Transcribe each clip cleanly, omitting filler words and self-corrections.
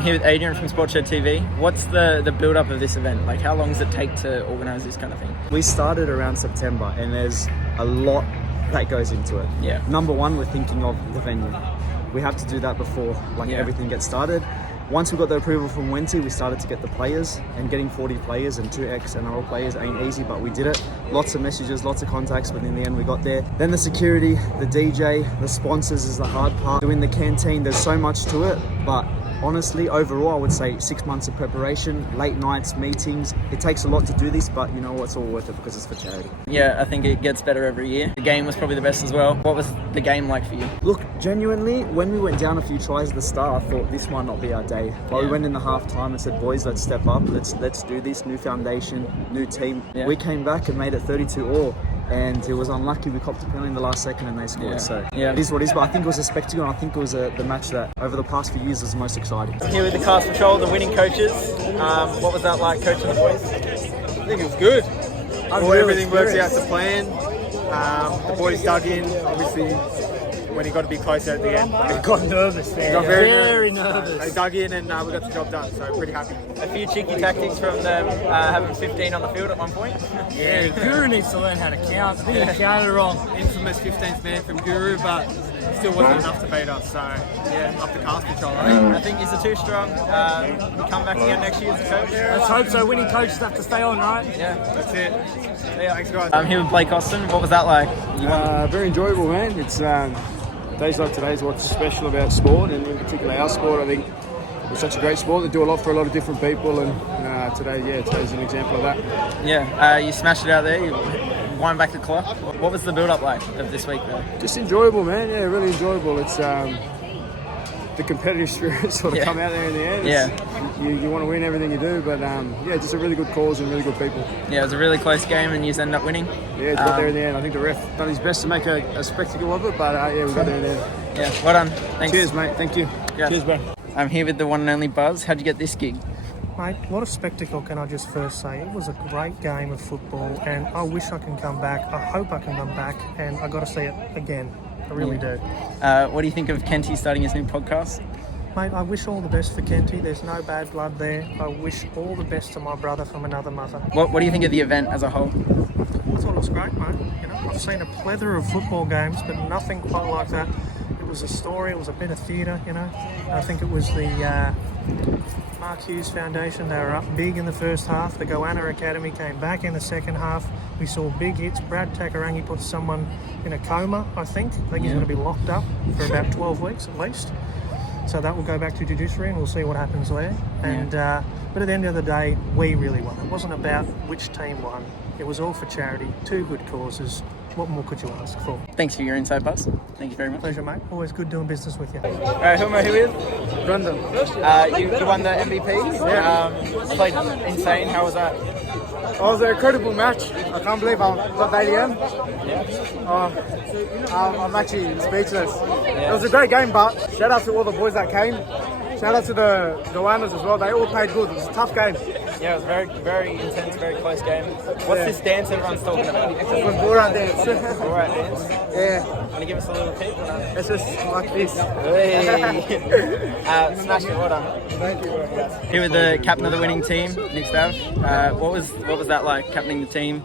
I'm here with Adrian from SportShedTV. What's the build-up of this event? Like, how long does it take to organise this kind of thing? We started around September, and there's a lot that goes into it. Yeah. Number one, we're thinking of the venue. We have to do that before everything gets started. Once we got the approval from Wenty, we started to get the players, and getting 40 players and 2 ex-NRL players ain't easy, but we did it. Lots of messages, lots of contacts, but in the end we got there. Then the security, the DJ, the sponsors is the hard part. Doing the canteen, there's so much to it, but honestly, overall, I would say 6 months of preparation, late nights, meetings. It takes a lot to do this, but you know what? It's all worth it because it's for charity. Yeah, I think it gets better every year. The game was probably the best as well. What was the game like for you? Look, genuinely, when we went down a few tries at the start, I thought this might not be our day. But we went in the half time and said, boys, let's step up. Let's do this. New foundation, new team. Yeah. We came back and made it 32-all. And it was unlucky we copped a penalty in the last second and they scored. Yeah. So yeah. It is what it is, but I think it was a spectacle, and I think it was the match that over the past few years was the most exciting. I'm here with the cast patrol, the winning coaches. What was that like, coaching the boys? I think it was good. Everything works out to plan. The boys dug in, obviously, when he got a bit closer at the end. We got nervous there. We got very nervous. They dug in and we got the job done, so pretty happy. A few cheeky tactics from them having 15 on the field at one point. Yeah, Guru needs to learn how to count. I think he counted wrong. Infamous 15th man from Guru, but still wasn't enough to beat us, so yeah, up to cast patrol. I think is it too strong? Come back again next year as a coach? Let's hope so. Winning coaches have to stay on, right? Yeah. That's it. Yeah, thanks guys. I'm here with Blake Austin. What was that like? Very enjoyable, man. It's days like today is what's special about sport, and in particular our sport. I think it's such a great sport. They do a lot for a lot of different people, and today's an example of that. Yeah, you smashed it out there. You wind back the clock. What was the build-up like of this week, though? Just enjoyable, man. Yeah, really enjoyable. It's the competitive spirit sort of come out there in the end. You want to win everything you do, but just a really good cause and really good people. Yeah, it was a really close game, and you ended up winning. Yeah, got there in the end. I think the ref done his best to make a spectacle of it, but we got there in the end. Yeah, well done. Thanks. Cheers, mate. Thank you. Yeah. Cheers, bro. I'm here with the one and only Buzz. How'd you get this gig? Mate, what a spectacle, can I just first say. It was a great game of football, and I wish I can come back. I hope I can come back, and I got to see it again. I really do. What do you think of Kenty starting his new podcast? Mate, I wish all the best for Kenty. There's no bad blood there. I wish all the best to my brother from another mother. What do you think of the event as a whole? I thought it was great, mate. You know, I've seen a plethora of football games, but nothing quite like that. It was a story. It was a bit of theatre, you know. I think it was the Mark Hughes Foundation. They were up big in the first half. The Goanna Academy came back in the second half. We saw big hits. Brad Takarangi put someone in a coma, I think. I think he's going to be locked up for about 12 weeks at least. So that will go back to judiciary and we'll see what happens there. And but at the end of the day, we really won. It wasn't about which team won. It was all for charity, 2 good causes. What more could you ask for? Thanks for your insight, Buzz. Thank you very much. Pleasure, mate. Always good doing business with you. Who am I here with? Brendan. You won the MVP. Yeah. Played insane. How was that? It was an incredible match. I can't believe I got that in. I'm actually speechless. It was a great game, but shout out to all the boys that came. Shout out to the Goannas as well. They all played good. It was a tough game. Yeah, it was very, very intense, very close game. What's this dance everyone's talking about? It's a Bullrun dance. All right, dance. Yeah. Want to give us a little peek? It's just like this. Hey. Smash it, well done. Thank you. Here with the captain of the winning team, Nick Stav. What was that like, captaining the team,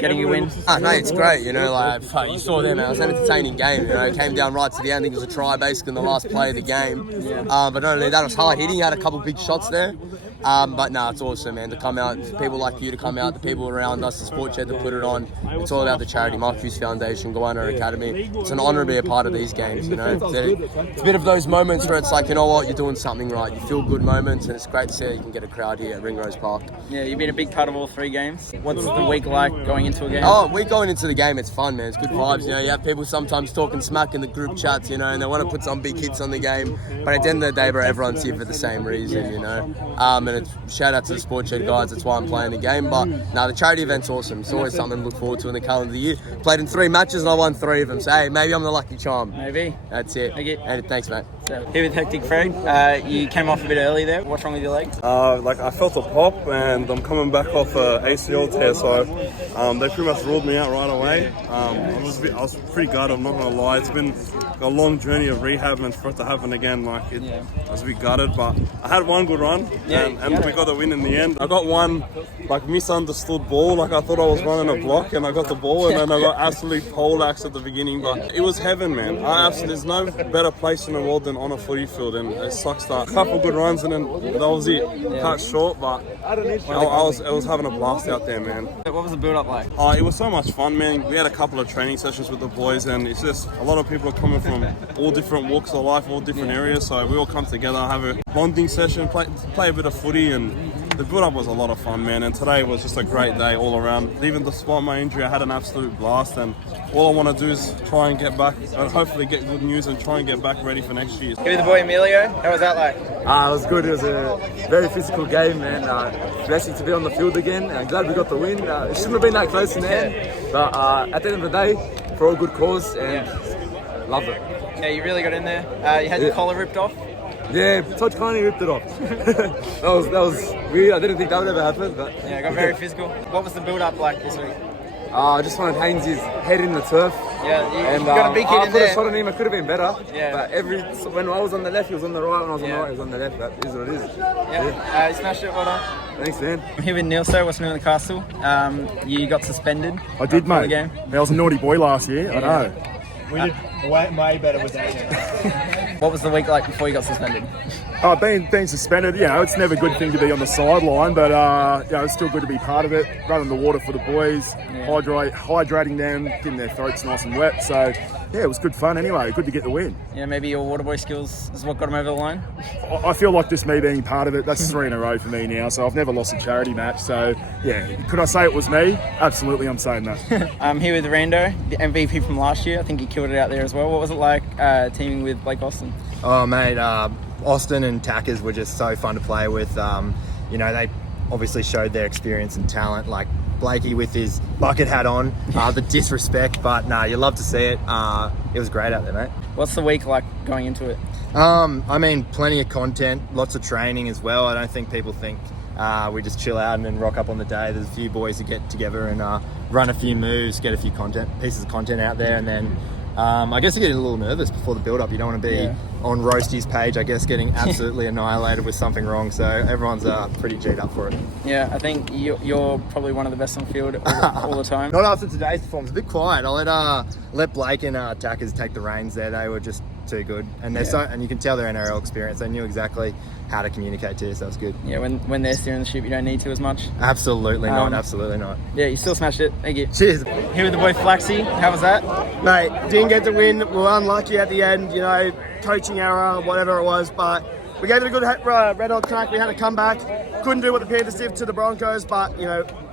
getting a win? No, it's great, you know, like, you saw them, it was an entertaining game, you know, it came down right to the end. I think it was a try basically in the last play of the game. But not only that, it was hard hitting, had a couple big shots there. But no, it's awesome, man, to come out, people like you to come out, the people around us, the SportShed to put it on. It's all about the charity, Mark Hughes Foundation, Goanna Academy. It's an honour to be a part of these games, you know. It's a bit of those moments where it's like, you know what, you're doing something right, you feel good moments, and it's great to see that you can get a crowd here at Ringrose Park. Yeah, you've been a big part of all 3 games. What's the week like going into a game? Oh, we're going into the game, it's fun, man, it's good vibes, you know, you have people sometimes talking smack in the group chats, you know, and they want to put some big hits on the game, but at the end of the day, bro, everyone's here for the same reason, you know. And it's shout out to the SportShed guys, that's why I'm playing the game, but no, the charity event's awesome, it's always something to look forward to in the calendar year. Played in 3 matches and I won 3 of them, so hey, maybe I'm the lucky charm. Maybe. That's it. Thank you. And thanks, mate. Yeah. Here with Hectic Fred, you came off a bit early there. What's wrong with your leg? I felt a pop and I'm coming back off a ACL tear, so they pretty much ruled me out right away. I was pretty gutted, I'm not gonna lie. It's been a long journey of rehab, and for it to happen again, I was a bit gutted, but I had one good run and we got the win in the end. I got one misunderstood ball, I thought I was running a block and I got the ball and then I got absolutely poleaxed at the beginning, but it was heaven, man. There's no better place in the world than on a footy field, and it sucks that. A couple good runs and then that was it. Cut short, but I was having a blast out there, man. What was the build-up like? It was so much fun, man. We had a couple of training sessions with the boys, and it's just a lot of people are coming from all different walks of life, all different areas, so we all come together, have a bonding session, play a bit of footy, and the build-up was a lot of fun, man, and today was just a great day all around. Even despite my injury, I had an absolute blast, and all I want to do is try and get back, and hopefully get good news and try and get back ready for next year. Here with the boy Emilio, how was that like? It was good. It was a very physical game, man. Blessing to be on the field again. I'm glad we got the win. It shouldn't have been that close in the end, but at the end of the day, for a good cause, and loved it. Yeah, you really got in there. You had your collar ripped off. Yeah, Todd kindly ripped it off. that was weird. I didn't think that would ever happen, but yeah, it got very physical. What was the build-up like this week? I just wanted Haynes' head in the turf. Yeah, you got a big hit in I put there. a shot on him. I could have been better. Yeah. But when I was on the left, he was on the right. When I was on the right, he was on the left. That is what it is. Yeah. You smashed it. Well done. Thanks, man. I'm here with Neil, sir. What's new in the castle? You got suspended. I did, mate. The game. I was a naughty boy last year. I know. We did way better with that. What was the week like before you got suspended? Being suspended, it's never a good thing to be on the sideline, but it's still good to be part of it. Running the water for the boys, hydrating them, getting their throats nice and wet. So, it was good fun anyway. Good to get the win. Yeah, maybe your water boy skills is what got him over the line? I feel like just me being part of it, that's 3 in a row for me now. So I've never lost a charity match. So, could I say it was me? Absolutely, I'm saying that. I'm here with Rando, the MVP from last year. I think he killed it out there as well. What was it like teaming with Blake Austin? Oh, mate, Austin and Tackers were just so fun to play with. They obviously showed their experience and talent, like Blakey with his bucket hat on, the disrespect, but you love to see it. It was great out there, mate. What's the week like going into it? Plenty of content, lots of training as well. I don't think people think we just chill out and then rock up on the day. There's a few boys that get together and run a few moves, get a few pieces of content out there, and then I guess you get a little nervous before the build-up. You don't want to be on Roasty's page, I guess, getting absolutely annihilated with something wrong. So everyone's pretty G'd up for it. Yeah, I think you're probably one of the best on the field all the time. Not after today's performance. A bit quiet. I'll let Blake and Tackers take the reins there. They were just too good, and and you can tell their NRL experience. They knew exactly how to communicate to you, so that's good. Yeah, when they're steering the ship, you don't need to as much. Absolutely not. Absolutely not. Yeah, you still smashed it. Thank you. Cheers. Here with the boy Flaxy. How was that? Mate, didn't get the win. We were unlucky at the end. Coaching error, whatever it was, but we gave it a good red hot crack. We had a comeback. Couldn't do what the Panthers did to the Broncos, but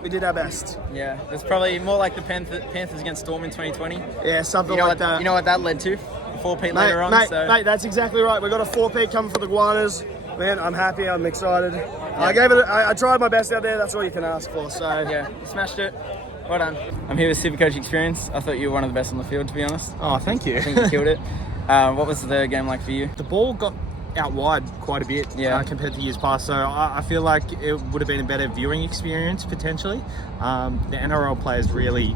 we did our best. Yeah, it's probably more like the Panthers against Storm in 2020. Yeah, something like that. You know what that led to? 4-peat later on. Mate, that's exactly right. We got a 4-peat coming for the Guanas. Man, I'm happy. I'm excited. I tried my best out there. That's all you can ask for. So yeah, you smashed it. Well done. I'm here with Supercoach Experience. I thought you were one of the best on the field, to be honest. Oh, thank you. I think you killed it. What was the game like for you? The ball got out wide quite a bit compared to years past, so I feel like it would have been a better viewing experience potentially. The NRL players really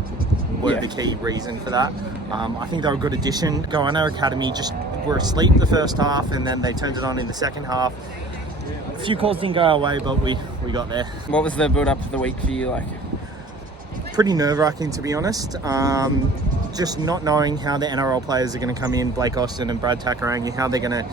were the key reason for that. I think they were a good addition. Goanna Academy just were asleep the first half, and then they turned it on in the second half. A few calls didn't go our way, but we got there. What was the build-up of the week for you like? Pretty nerve-wracking, to be honest. Just not knowing how the NRL players are going to come in, Blake Austin and Brad Takarangi, how they're going to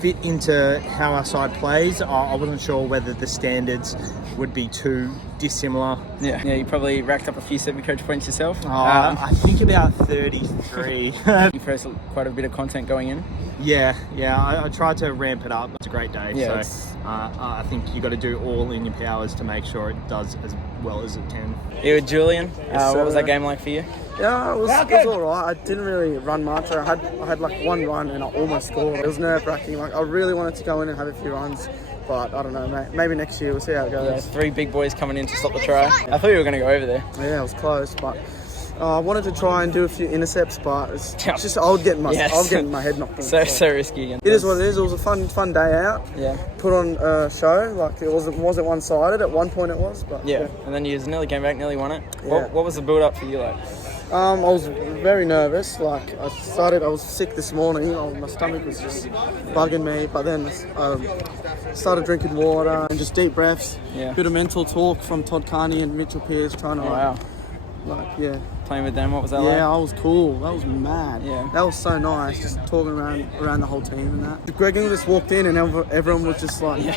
fit into how our side plays. I wasn't sure whether the standards would be too dissimilar. Yeah, you probably racked up a few Supercoach points yourself. I think about 33. You first quite a bit of content going in. Yeah, I tried to ramp it up. It's a great day, yeah, so I think you got to do all in your powers to make sure it does as well as it can. Here with Julian, what was that game like for you? Yeah, it was all right. I didn't really run much. I had like one run and I almost scored. It was nerve-wracking. Like I really wanted to go in and have a few runs, but I don't know. Maybe next year we'll see how it goes. Yeah, 3 big boys coming in to stop the try. I thought you were going to go over there. Yeah, it was close, but I wanted to try and do a few intercepts, but it's just I was getting my head knocked in. So risky. It is what it is. It was a fun day out. Yeah. Put on a show. Like it wasn't one-sided. At one point it was, but yeah. And then you just nearly came back, nearly won it. Yeah. What was the build up for you like? I was very nervous. Like I was sick this morning. My stomach was just bugging me. But then started drinking water and just deep breaths. Yeah. Bit of mental talk from Todd Carney and Mitchell Pearce trying to playing with them. What was that like? Yeah, I was cool. That was mad. Yeah. That was so nice. Just talking around the whole team and that. Greg Inglis walked in and everyone was just like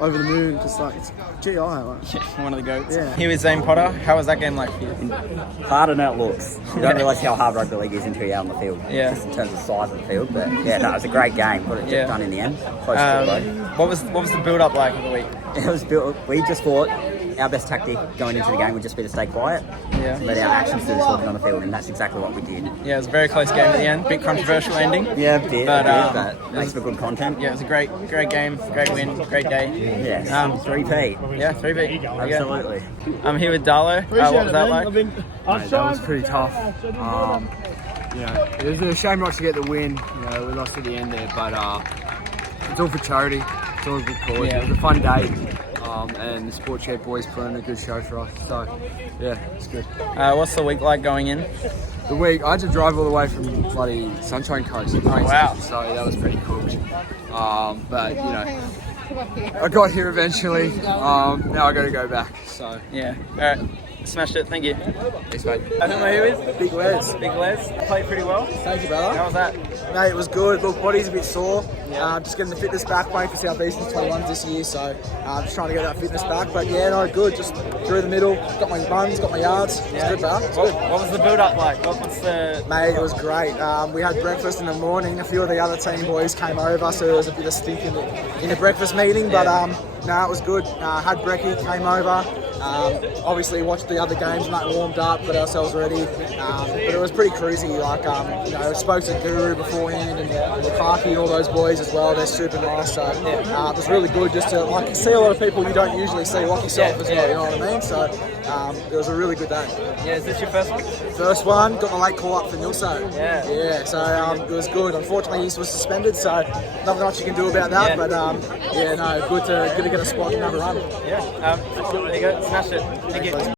over the moon. Just like it's GI. Like. Yeah, one of the goats. Yeah. Here with Zane Potter. How was that game like for you? Harder than it looks. You don't realise how hard rugby league is until you're out on the field. Yeah. Just in terms of size of the field. But yeah, no, it was a great game. Got it done in the end. Close to it. What was the build up like of the week? It was built. We just thought our best tactic going into the game would just be to stay quiet. Yeah. Let our actions do the talking on the field, and that's exactly what we did. Yeah, it was a very close game at the end. Bit controversial ending. Yeah, it did. But makes for good content. Yeah, it was a great game, great win, great day. Yes. 3P. Yeah, 3P. Absolutely. I'm here with Darlo. What was that like? Mate, that was pretty tough. It was a shame not to get the win. We lost at the end there, but it's all for charity. It's all a good cause. Yeah. It was a fun day, and the SportShed boys put on a good show for us. So, yeah, it's good. What's the week like going in? The week, I had to drive all the way from bloody Sunshine Coast. Wow. So that was pretty cool. But I got here eventually. Now I got to go back. So yeah. All right. Smashed it. Thank you. Thanks, mate. Who am I here with? Big Les. Big Les. Played pretty well. Thank you, brother. How was that? Mate, it was good. Look, body's a bit sore. Just getting the fitness back, playing for South Eastern 21s this year, so just trying to get that fitness back. But yeah, no, good. Just through the middle, got my runs, got my yards. It's good, bro. It's good. What was the build up like? What's the... Mate, it was great. We had breakfast in the morning. A few of the other team boys came over, so there was a bit of stink in the breakfast meeting. But no, it was good. Had Brecky, came over. Obviously watched the other games, mate, warmed up, got ourselves ready. But it was pretty cruisy. Like, I spoke to Guru beforehand and Lukaku and all those boys as well. They're super nice. So it was really good just to see a lot of people you don't usually see, like yourself as well. You know what I mean? So it was a really good day. Yeah, is this your first one? First one. Got my late call up for Nilso. Yeah. Yeah. So it was good. Unfortunately, he was suspended, so nothing much you can do about that. Yeah. But yeah, no, good to get a spot and have a run. Yeah. There you go. Smashed it. Thank you.